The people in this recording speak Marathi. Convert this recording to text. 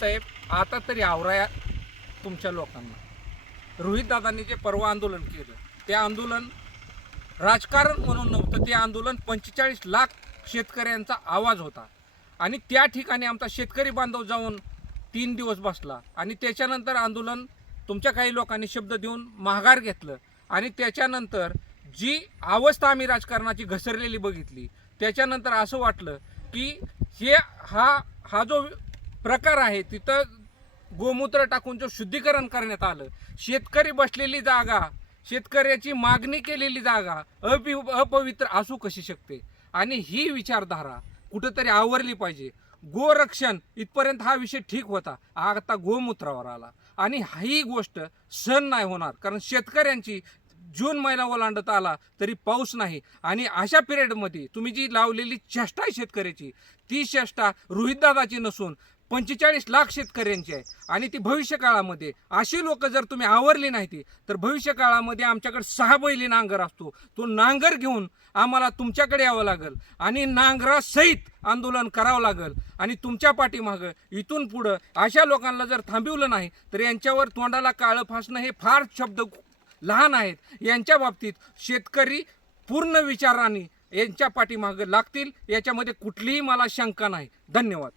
साहेब आता तरी आवराया तुमच्या लोकांना. रोहितदादांनी जे परवा आंदोलन केलं ते आंदोलन राजकारण म्हणून नव्हतं. ते आंदोलन 45 लाख शेतकऱ्यांचा आवाज होता आणि त्या ठिकाणी आमचा शेतकरी बांधव जाऊन 3 दिवस बसला आणि त्याच्यानंतर आंदोलन तुमच्या काही लोकांनी शब्द देऊन माघार घेतलं आणि त्याच्यानंतर जी अवस्था आम्ही राजकारणाची घसरलेली बघितली त्याच्यानंतर असं वाटलं की हा जो प्रकार आहे तिथं गोमूत्र टाकून जो शुद्धीकरण करण्यात आलं, शेतकरी बसलेली जागा, शेतकऱ्याची मागणी केलेली जागा अपवित्र असू कशी शकते आणि ही विचारधारा कुठंतरी आवरली पाहिजे. गोरक्षण इथपर्यंत हा विषय ठीक होता, आता गोमूत्रावर आला आणि ही गोष्ट सहन नाही होणार. कारण शेतकऱ्यांची जून महिना ओलांडत आला तरी पाऊस नाही आणि अशा पिरियडमध्ये तुम्ही जी लावलेली चेष्टा आहे शेतकऱ्याची, ती चेष्टा रोहितदादाची नसून 45 लाख शेतकऱ्यांची आहे आणि ती भविष्य काळामध्ये अशी लोक जर तुम्ही आवरली नाही तर भविष्य काळामध्ये आमच्याकडे 6 बैली नांगर असतो, तो नांगर घेऊन आम्हाला तुमच्याकडे यावं लागेल आणि नांगरासहित आंदोलन करावं लागेल आणि तुमच्या पाठीमागं इथून पुढं अशा लोकांना जर थांबवलं नाही तर यांच्यावर तोंडाला काळं फासणं हे फार शब्द लहान आहेत. यांच्या बाबतीत शेतकरी पूर्ण विचाराने यांच्या पाठीमागं लागतील याच्यामध्ये कुठलीही मला शंका नाही. धन्यवाद.